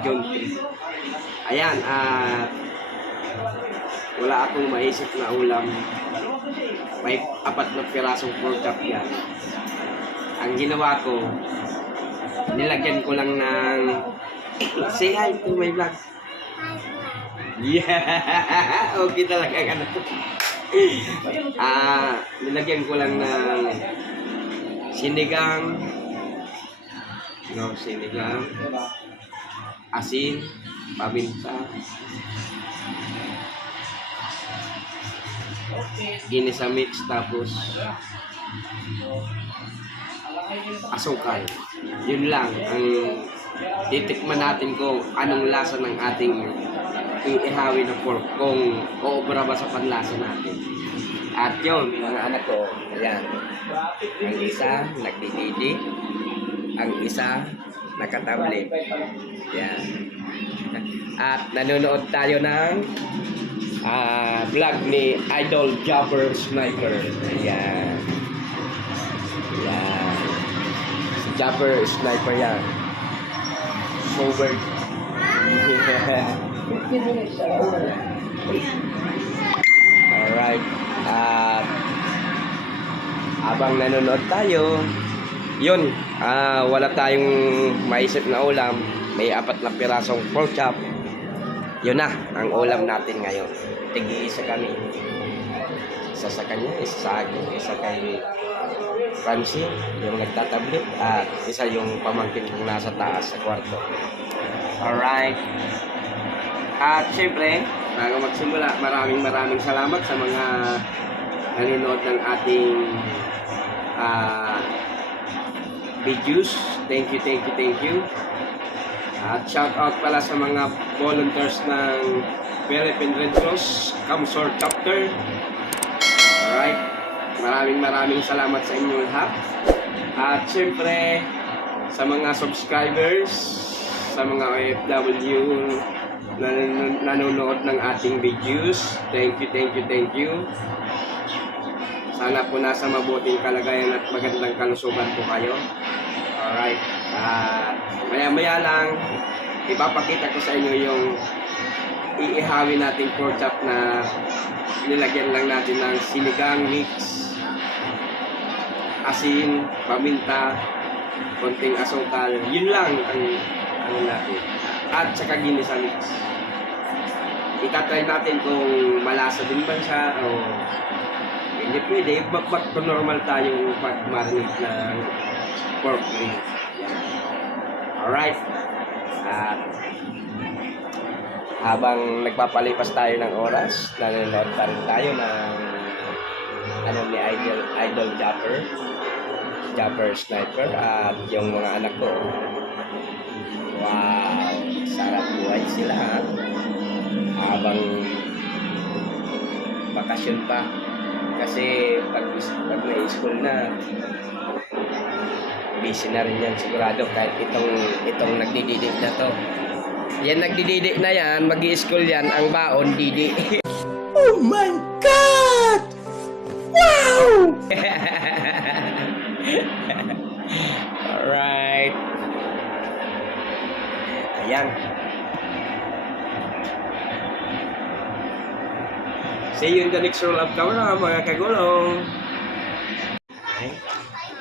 June 3. Ayan, wala akong maisip na ulam. May 4 na pirasong pork chop yan. Ang ginawa ko, nilagyan ko lang ng say hi to my vlog. Yeah! Okay talaga ang anak ko. Nilagyan ko lang ng sinigang, asin, paminta, ginisa mix, tapos asukal. Yun lang ang titikman natin kung anong lasa ng ating iihawi na pork, kung uubra ba sa panlasa natin. At yun, mga anak ko, ayan, ang isa nagdididi, ang isa nakatablet. Ayan. At nanonood tayo ng vlog ni Idol Jumper Sniper. Ayan. Ayan. Si Jumper Sniper yan. Sober. Alright. Habang nanonood tayo, yun, wala tayong maisip na ulam. May 4 na pirasong pork chop. Yun na ang ulam natin ngayon. Tig-iisa kami. Isa sa kanya, isa sa akin, isa kay Francine, yung nagtatablet, at isa yung pamangkin kong nasa taas sa kwarto. Alright. At syempre, bago magsimula, maraming salamat sa mga nanonood ng ating videos. Thank you. At shout out pala sa mga volunteers ng Philippine Red Cross Kamsor Chapter. Alright. Maraming salamat sa inyong lahat. At syempre, sa mga subscribers, sa mga OFW na nanonood ng ating videos, thank you. Sana po nasa mabuting kalagayan at magandang kalusugan po kayo. Alright. Maya lang, ipapakita ko sa inyo yung iihawi nating pork chop na nilagyan lang natin ng sinigang mix, asin, paminta, konting asukal. Yun lang ang ano natin. At saka ginisa mix. Itatry natin kung malasa din ba siya o hindi pwede. Back to normal tayong pag-marinate ng pork rib. Alright. At habang nagpapalipas tayo ng oras, nanonood pa rin tayo ng ni Idol Jumper Sniper at yung mga anak ko. Wow, sarap buhay sila ha. Habang bakasyon pa, kasi pag na-school na, busy na rin yan sigurado, kahit itong nagdididik na to. Yan nagdididik na yan, mag-i-school yan, ang baon didi. Oh my God! Wow! Alright. Ayan. See you in the next roll of camera, mga kagulong. Hi.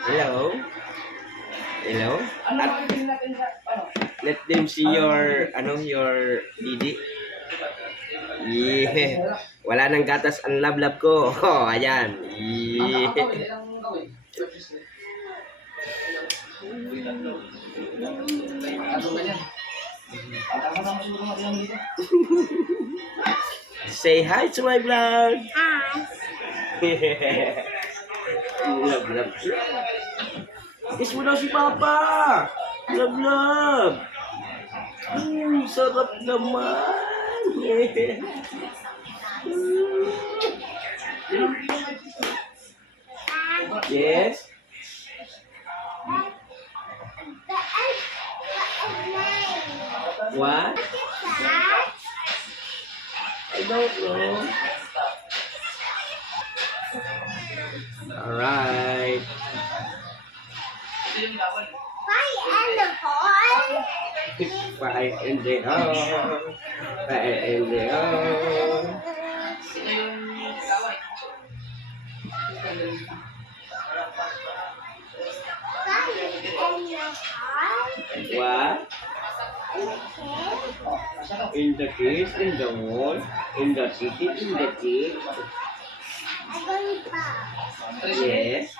Hello. At let them see your didi. Yeah. Wala nang gatas ang lablab ko. Oh, ayan. Yeah. Say hi to my vlog. Hi. Love. Kiss mo daw si Papa. Love. Sarap naman. Yes. What? I don't know. Alright. Fire in the hole. Fire in the hole. What? In the case, in the wall, in the city, in the cage. Yes.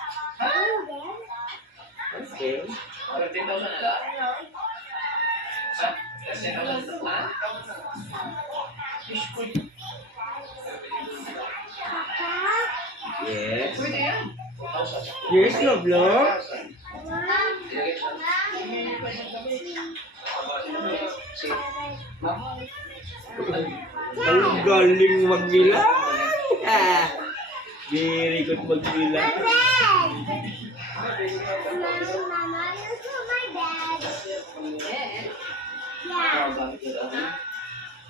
Okay. Yes. Yes, love, love. Ang galing magbilang. Ah, very good magbilang.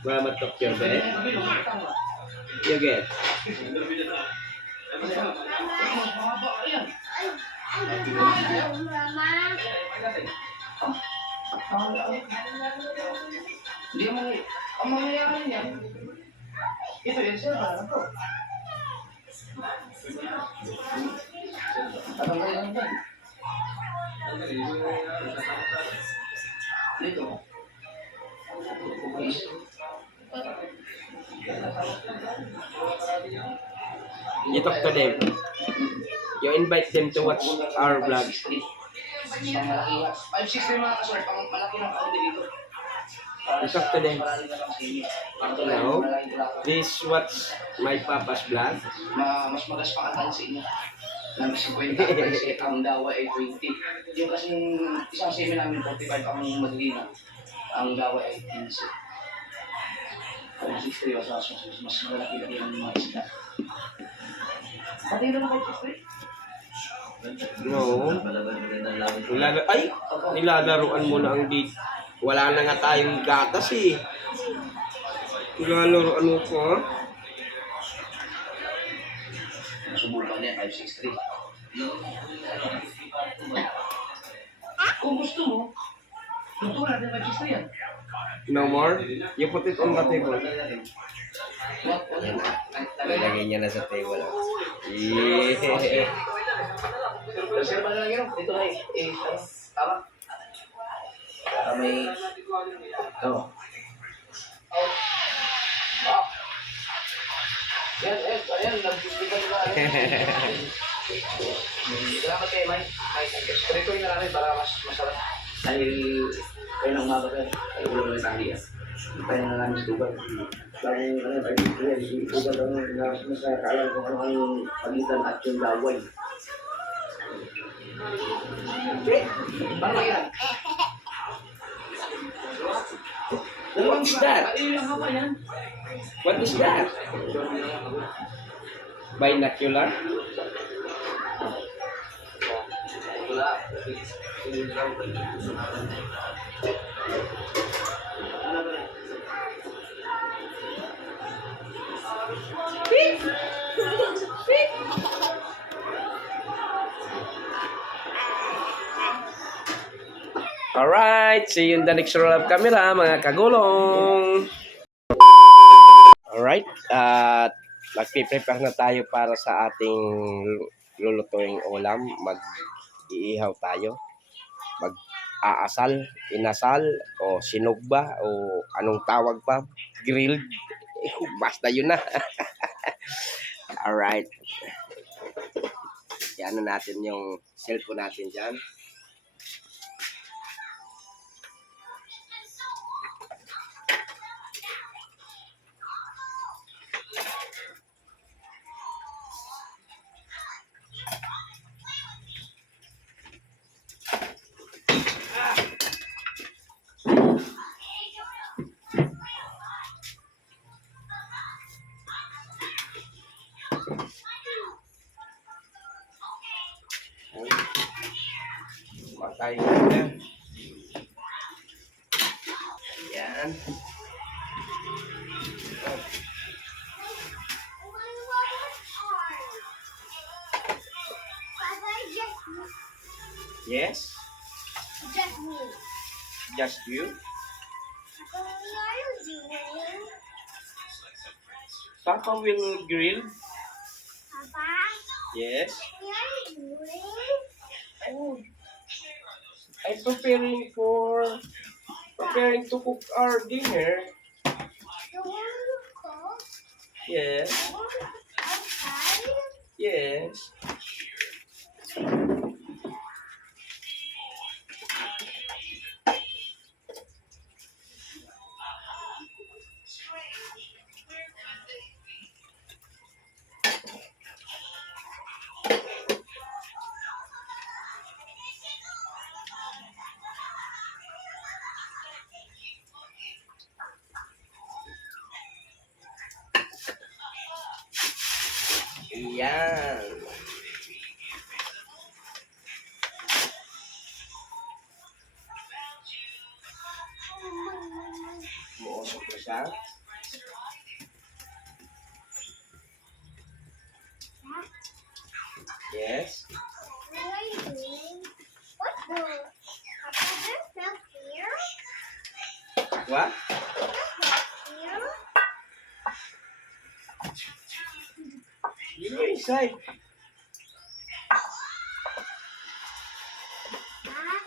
Mama took your bed. You get. Hindi mo, ang mangyayari niya, ito yun siya, parang to. At ang kailan din. Dito. You talk to them. You invite them to watch our vlog. 560 mga kasor, pang malaki ng kaunti dito. You talk to them. Hello. This watch my papa's vlog. Mas magas pang antan sa inyo. Ng 50 kasi ang dawa ay 20. Yung kasing isang semi namin 45 ang madalina. Ang dawa ay 15. Ang 60 mas malaki-laki ang mga isda. Pati yun na 560? No. Ay, nilalaruan mo na ang date. Wala na nga tayong gatas eh. Nilalaruan mo pa. Subukan niya, 563. Kung gusto mo, gusto natin 563 yan. No more? You put it on the table. Lalagay niya na sa table. Yeah. Reserve na lang yun. Dito na tama. Para may... Ito. Ayan, nag-distikan nila. Salamat kayo, Mike. Tritoy na namin para mas masarap. Dahil kayo nang umaga kayo. Ayaw ko lang ng tanghalian. Tayo na namin sa lugar. Laging ay lugar na nakakaalam kung ano ang pagitan at yung laway. Paano yan? What is that? What is that? Binocular? Alright, see you in the next roll of camera, mga kagulong. Alright, at magpiprepare na tayo para sa ating lulutuing ulam. Mag-iihaw tayo. Mag-aasal, inasal, o sinugba, o anong tawag pa, grilled. Basta yun na. Alright. Yan na natin yung cellphone natin dyan. Patayin na. Ayan. Yes? Just you? What are you doing? Papa will grill. Papa, Yes. what are you doing? Oh, I'm preparing to cook our dinner. You want to cook? Yes. You want to cook outside? Yes. Yan. Muusok na siya. Yes. What are you doing? What the? Papa, there's milk here. What? Here? You go inside. Huh?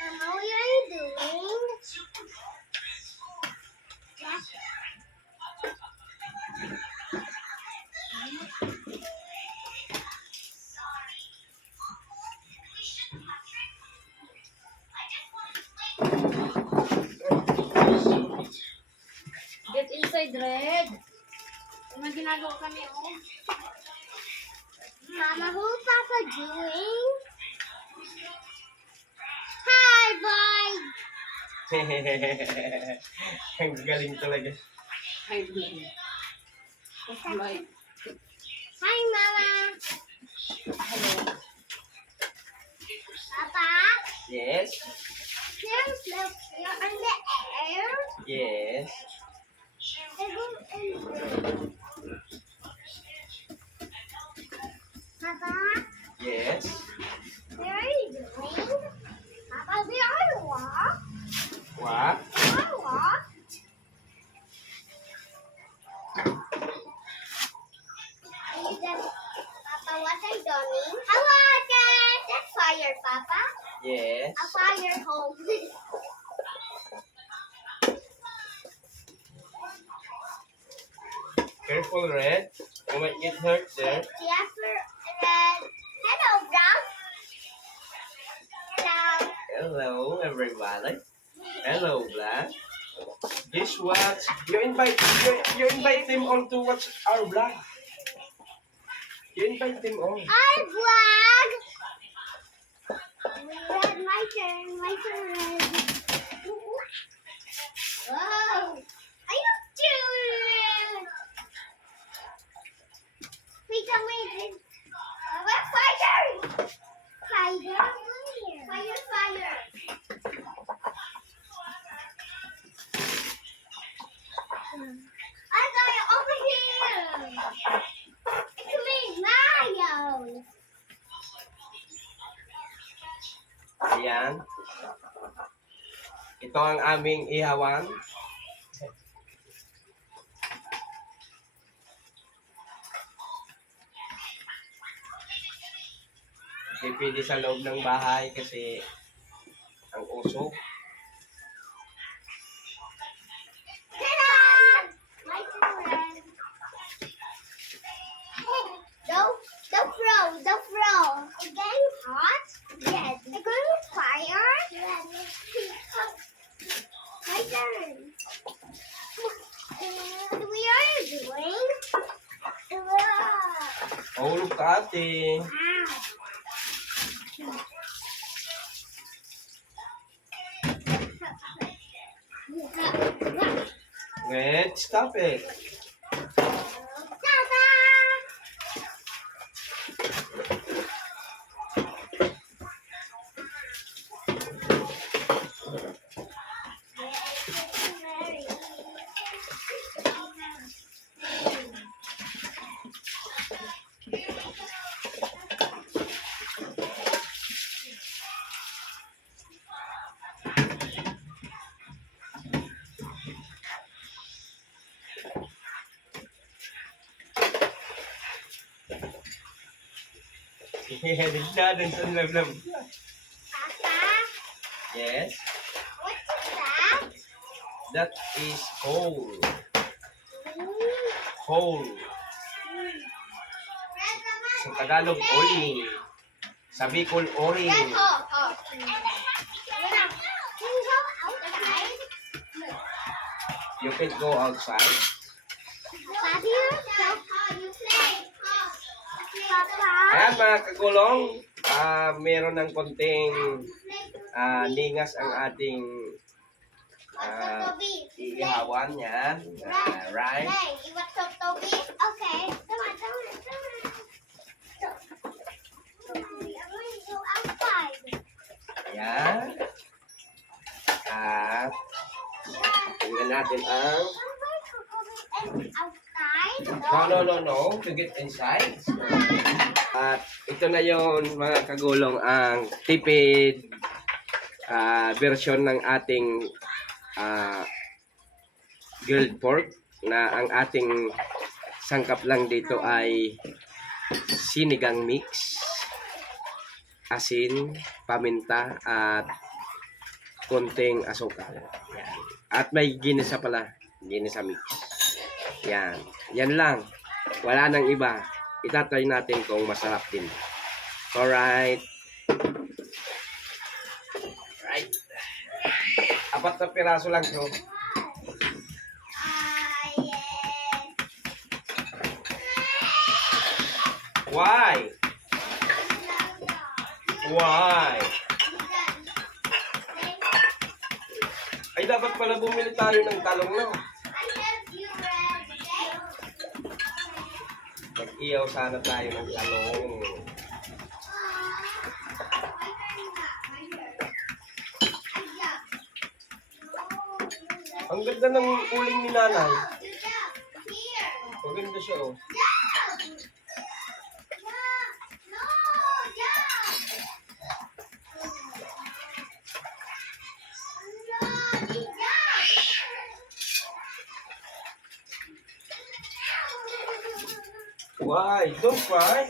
Mama, what are you doing? Get inside, Red. Ano ginagawa kami, oh? Mama, who's Papa doing? Hi, boy. Ang galing talaga. Hi, Red. Like, Hi, Mama. hello. Papa, Yes. there's milk here in the air. Yes. Papa, Yes. where are you doing? Papa, where are you walk? What? Where are you walk? Papa, what are you doing? Hello, Dad. That's fire, Papa. Yes. A fire home. Careful, Red. You might get hurt there. Jeffrey, Red. Hello, Brown. Hello. Hello, everybody. Hello, Black. Guess what? You invite them all to watch our vlog. You invite them all. Hi, Vlog. Red, my turn. My turn, Red. Whoa. Are you doing? Wait, wait. What fire? Fire. Fire, fire. I got it over here. It's me, Mario. Ayan. Ito ang aming ihawan. Hindi pwede sa loob ng bahay kasi ang usok. Ta-da! My turn. Don't throw. It's getting hot. Yes. It's going to fire. Yes. My turn. What are you doing? Mahulog ka, ate. Red, stop it. Ta-da! Dito dun sa lamlam. Papa, Yes. what is that? That is coal. Mm. Coal. Sa Tagalog, oling. Sa Bicol, oring. Red, oh. Can you go outside? You can go outside. Daddy, you play. Papa. Ayan mga kagulong, meron ng konting ningas ang ating ihawan yan. Right? Hey, you want some Toby? Okay. Come on. I'm going to go outside. Ayan. At tingnan natin ang Outside? no. To get inside. At ito na yon mga kagulong ang tipid version ng ating grilled pork na ang ating sangkap lang dito ay sinigang mix, asin, paminta at konting asukal. Yan. At may ginisa pala, ginisa mix. Yan. Yan lang. Wala nang iba. Itatry natin kung masarap din. Alright. Right. 4 na piraso lang to. Why? Why? Ay, dapat pala bumili tayo ng talong na. Mag-iyaw sana tayo ng talong. Ang ganda ng uling ni nanay. Maganda siya, oh. Why? Don't cry.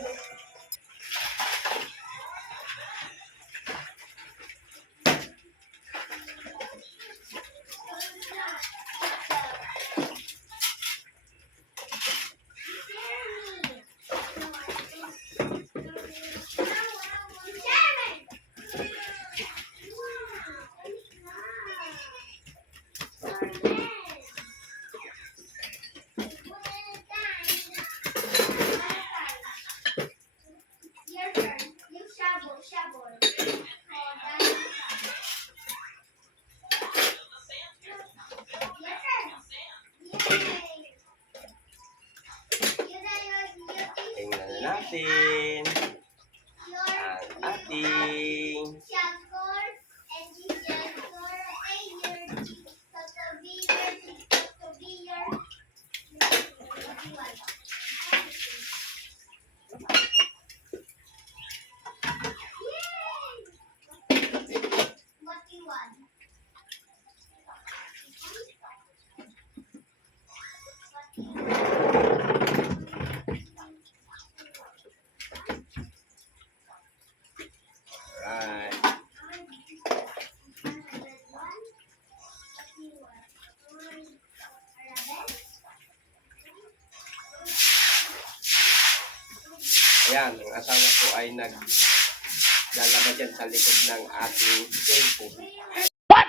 Your turn. You shovel. Tingnan na natin ang ating What do you want? right. Ayan, ang asawa ko ay naglalaba dyan sa likod ng ating cellphone. What?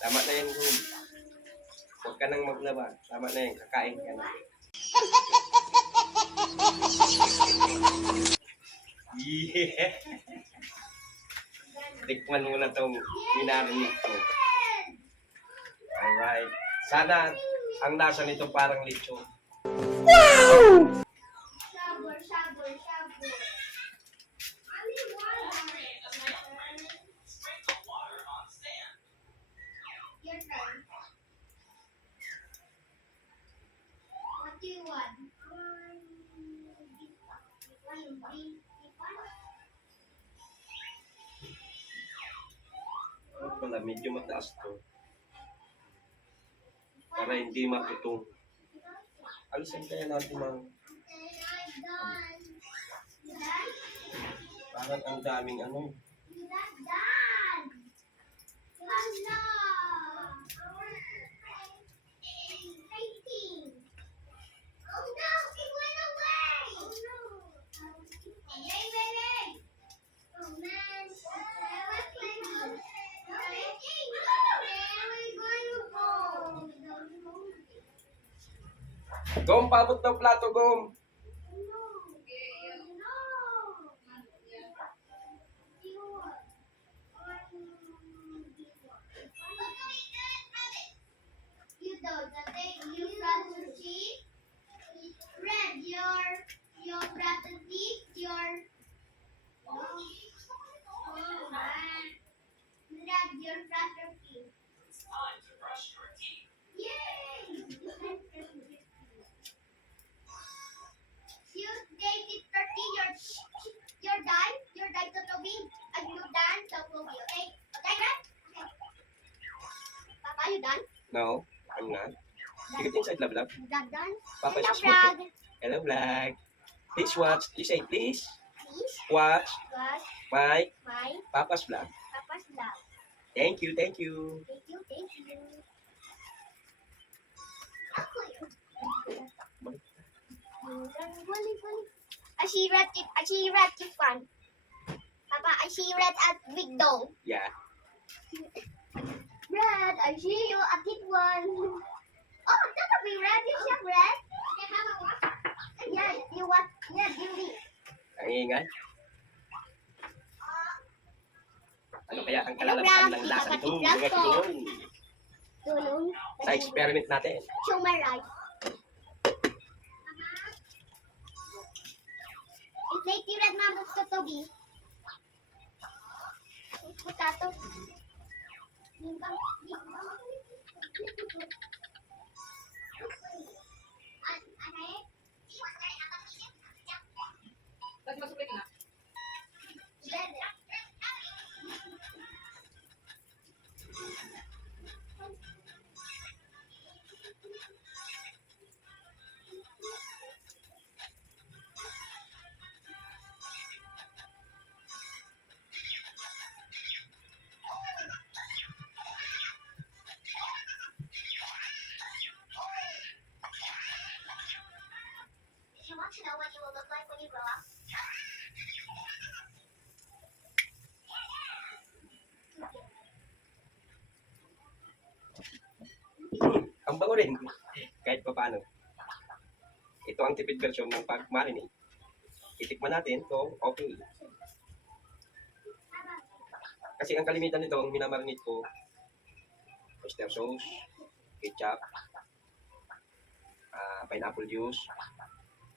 Tama na yan, Hum. Huwag ka nang maglaba. Tama na yan, kakain ka na. Yeah. Tikman mo na itong minarinig ko. Alright. Sana ang lasa nito parang lechon. Shovel. Your turn. What do you want? Wala, medyo mataas to. Para hindi matutong. Alisin kaya natin mga parang ang daming ano. Gom, paabot ng plato, Gom. Your breath and teeth, your Red, your breath and teeth. Yay! You take it 30, your die to Toby, and you done to Toby, okay? Okay, Red? Okay. Papa, you done? No, I'm not. You get inside, love, love. That done? Papa is Hello, just Brad. Hello, Black. Please watch. You say, please Please, watch watch my my Papa's vlog. Papa's vlog. Thank you, thank you. Thank you, thank you. I see red this one. Papa, I see red at big dog. Yeah. Red, I see you at this one. Oh, that'll be red. You see red? Yeah, you what? Yeah, you read. Ang ingay. Ano kaya ang Hello, kalalabasan Brad. ng lasa Kita nito? ka Mga ko. yun. Tulong. Sa experiment natin. Show my right. It's like you red mambos to Toby. Potato. Kasi masukli ka na. You want to know what you will look like when you grow up? Ang bango rin. Kahit pa paano. Ito ang tipid version ng pag-marinate. Itikman natin kung okay. Kasi ang kalimitan nito, ang minamarinate ko, oyster sauce, ketchup, pineapple juice,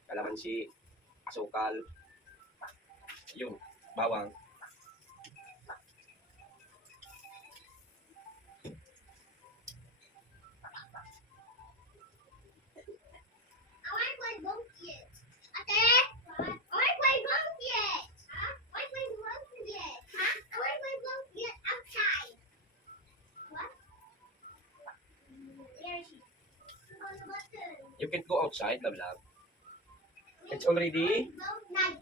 kalamansi, asukal, yun, bawang. I want to play bucket. Ate? I want to play bucket. Huh? I want to play bucket. Huh? I want to play bucket outside. What? Where is she? On the button. You can go outside, love love. It's already Night.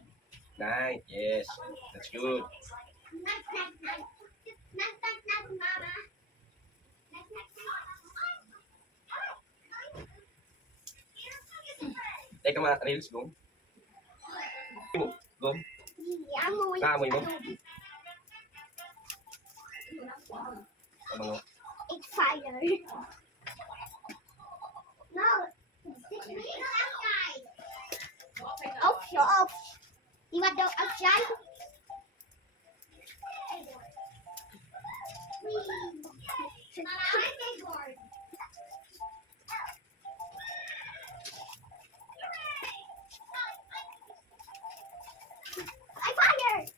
night. Yes, that's good. Night, night, night. Night, night, night, mama. Night, night, night. Teka mga reels, Gom. Gom, Amoy. naamoy mo? Ano mo? It's fire. No. It's me outside. Off, show off. You want to go outside? I fired.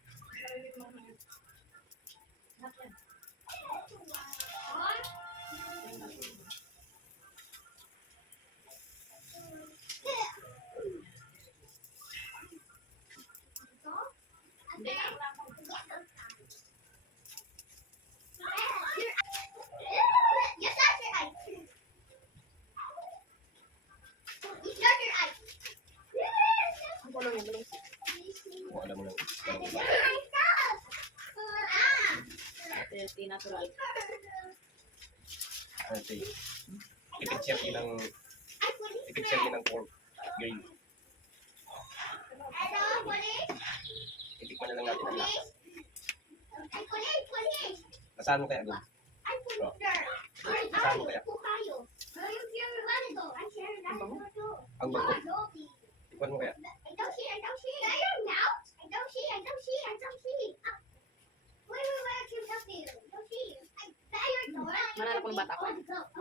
You touch your Hindi natural. Ano ito eh? I-picture ng pork. Green. Hello, police? Itikman na lang natin ang lasa. Police! Nasaan mo kaya doon? Ay, police, sir! Ay, Nasaan mo kaya? po kayo. Ay, sir, Ang bago. Tikman mo kaya? I don't see. I don't see. I don't know. I don't see. I don't see. I don't see. Wait, I can't help you. Don't see. There you go. Manalo ko ng bata ko.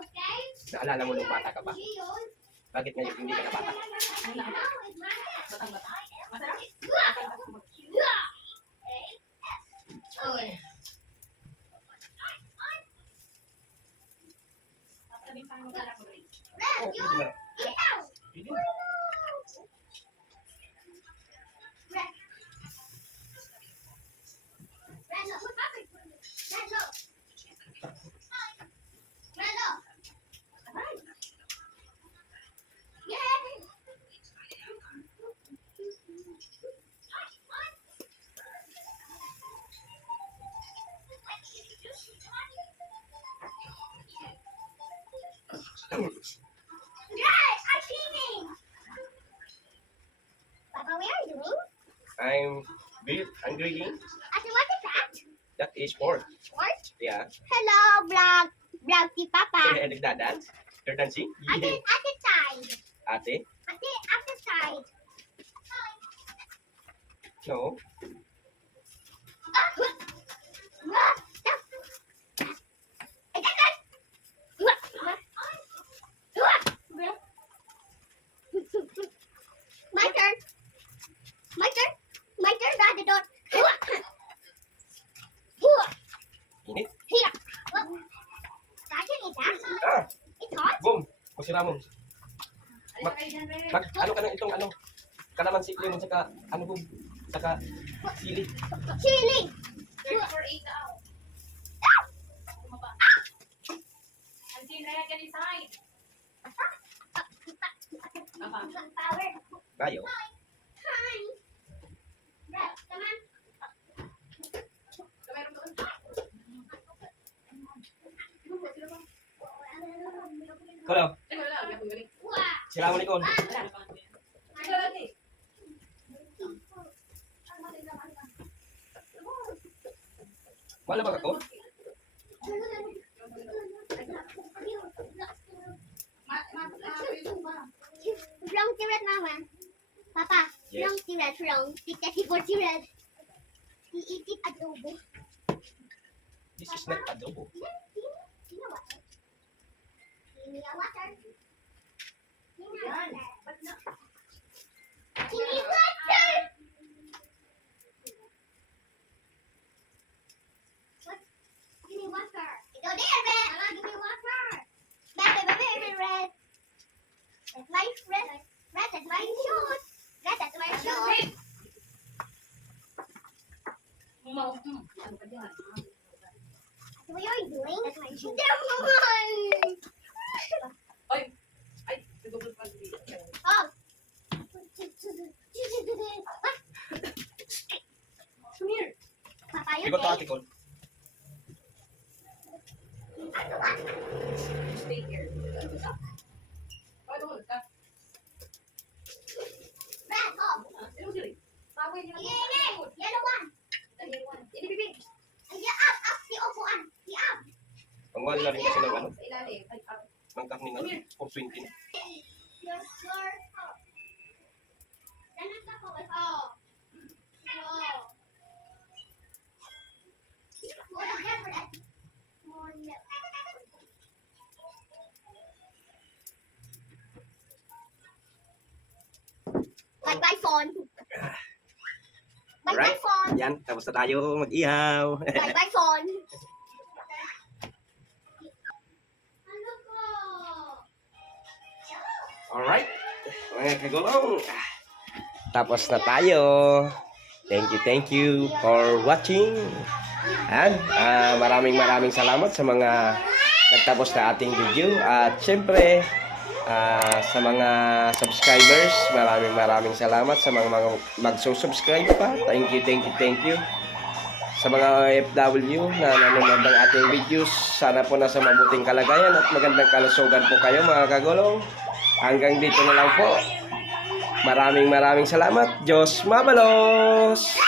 Okay? Naalala mo nung bata ka ba? See you. Bakit ngayon hindi ka na bata? Batang-bata. Masarap. Oy. Sabihin pa ng anak ko rin. Oo, You. pwede na. Get out. Pwede. Randall, what happened? Randall. Randall. Yeah. Yes, I'm cleaning. Papa, what are you doing? I'm grilling. I said, what is that? That is pork. What? Yeah. Hello, Blocky Papa. And nagdadance. You're dancing? At the side. Ate? At the side. No. My turn. My turn. My turn, Dad. The door. Init. Here. I can eat that. Ah! It's hot. Boom! Kusira mo. Alin kayo dyan, Ren? Ano ka na itong ano? Kalamansi lemon saka ano boom? Saka sili. Chili. 34.8 na ako. Tumaba. Ansin, Ren, get inside. Papa. Power. Bayo. Hi. Dad, come on. Kamero doon. Hello. Ay, wala. Wala akong galing. Wow. Sila mo Nicole. Wala na pang yan. Ay, wala din. Wala ba ako? Wrong tiret, Mama. Papa, Yes. wrong tiret, wrong. Tiketi for tiret. Eat it adobo. This is not adobo. Give me water. Give me a water. Give me a Yan. water. Ba't na? Give me water. What? Give me water. Go there, Red. Give me water. Baby, Red. That's my red. Red, that's my shoes. Red, that's my shoes. Ano ka dyan? What are you doing? That's my shoes. Ay! Ay! Nagugol pa dito. Oh. Come here. Papa, you Iba to okay? ate Cole. Stay here. Ay, doon ka. Red, oh. Ano sila? Baboy niya. Yellow one. Ini bibig. Yeah, up, the upuan. The up. Pangwala na rin kasi ng ano, Sa ilalim. Ay, ng karning ano, for 20. Your floor. Oh. Ganun ka po. Oh. Oh. What is that for that? More milk. Bye-bye phone. Bye-bye Alright. phone. Yan, tapos na tayo mag-ihaw. Bye-bye phone. Ano po? Alright. Mga kagulong. Tapos na tayo. Thank you for watching. And maraming salamat sa mga nagtapos na ating video. At syempre, sa mga subscribers, maraming salamat sa mga magsusubscribe pa. Thank you. sa mga OFW na nanonood ng ating videos. Sana po nasa mabuting kalagayan at magandang kalusugan po kayo mga kagulong. Hanggang dito na lang po. Maraming salamat. Diyos mabalos!